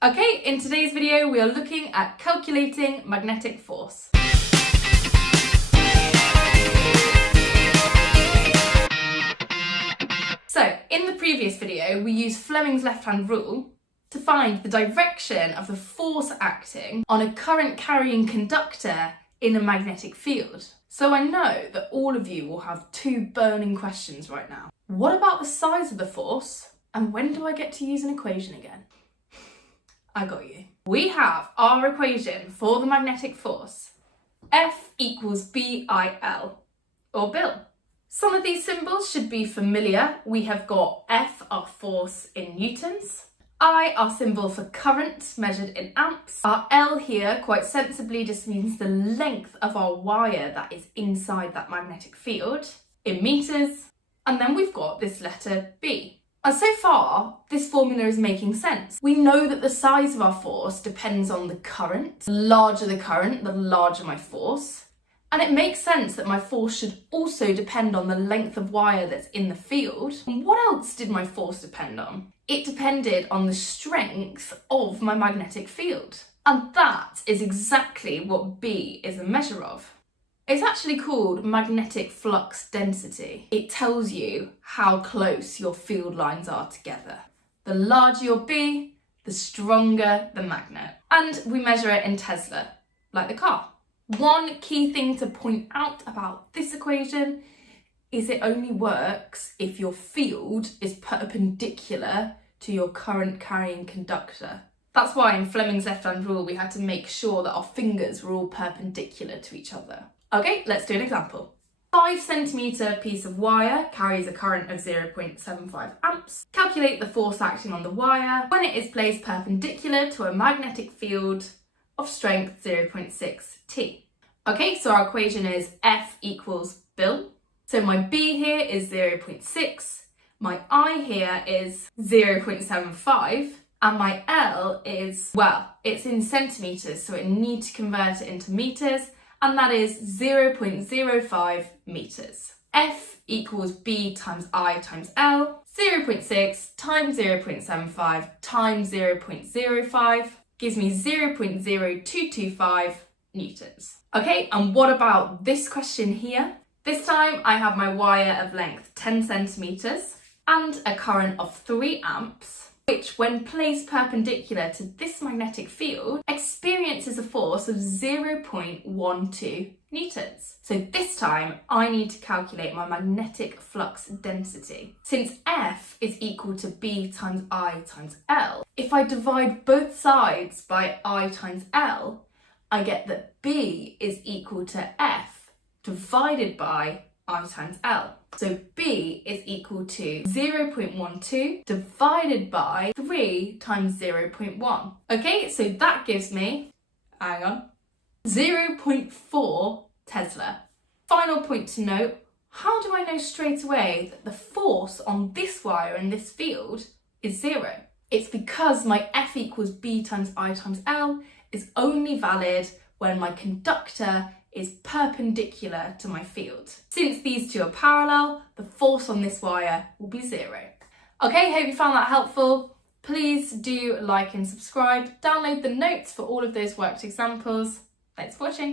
Okay, in today's video we are looking at calculating magnetic force. So, in the previous video we used Fleming's left-hand rule to find the direction of the force acting on a current carrying conductor in a magnetic field. So I know that all of you will have two burning questions right now. What about the size of the force? And when do I get to use an equation again? I got you. We have our equation for the magnetic force. F equals BIL, or BIL. Some of these symbols should be familiar. We have got F, our force in newtons. I, our symbol for current, measured in amps. Our L here, quite sensibly, just means the length of our wire that is inside that magnetic field, in meters. And then we've got this letter B. And so far, this formula is making sense. We know that the size of our force depends on the current. The larger the current, the larger my force. And it makes sense that my force should also depend on the length of wire that's in the field. And what else did my force depend on? It depended on the strength of my magnetic field. And that is exactly what B is a measure of. It's actually called magnetic flux density. It tells you how close your field lines are together. The larger your B, the stronger the magnet. And we measure it in Tesla, like the car. One key thing to point out about this equation is it only works if your field is perpendicular to your current carrying conductor. That's why in Fleming's left-hand rule we had to make sure that our fingers were all perpendicular to each other. Okay, let's do an example. 5 centimetre piece of wire carries a current of 0.75 amps. Calculate the force acting on the wire when it is placed perpendicular to a magnetic field of strength 0.6 T. Okay, so our equation is F equals BIL. So my B here is 0.6, my I here is 0.75, and my L is, well, it's in centimetres, so it needs to convert it into metres, and that is 0.05 metres. F equals B times I times L, 0.6 times 0.75 times 0.05 gives me 0.0225 newtons. Okay, and what about this question here? This time I have my wire of length 10 centimetres and a current of 3 amps, which when placed perpendicular to this magnetic field experiences a force of 0.12 newtons. So this time I need to calculate my magnetic flux density. Since F is equal to B times I times L, if I divide both sides by I times L, I get that B is equal to F divided by I times L. So B is equal to 0.12 divided by 3 times 0.1. Okay, so that gives me, 0.4 Tesla. Final point to note, how do I know straight away that the force on this wire in this field is 0? It's because my F equals B times I times L is only valid when my conductor is perpendicular to my field. Since these two are parallel, the force on this wire will be 0. Okay, hope you found that helpful. Please do like and subscribe. Download the notes for all of those worked examples. Thanks for watching.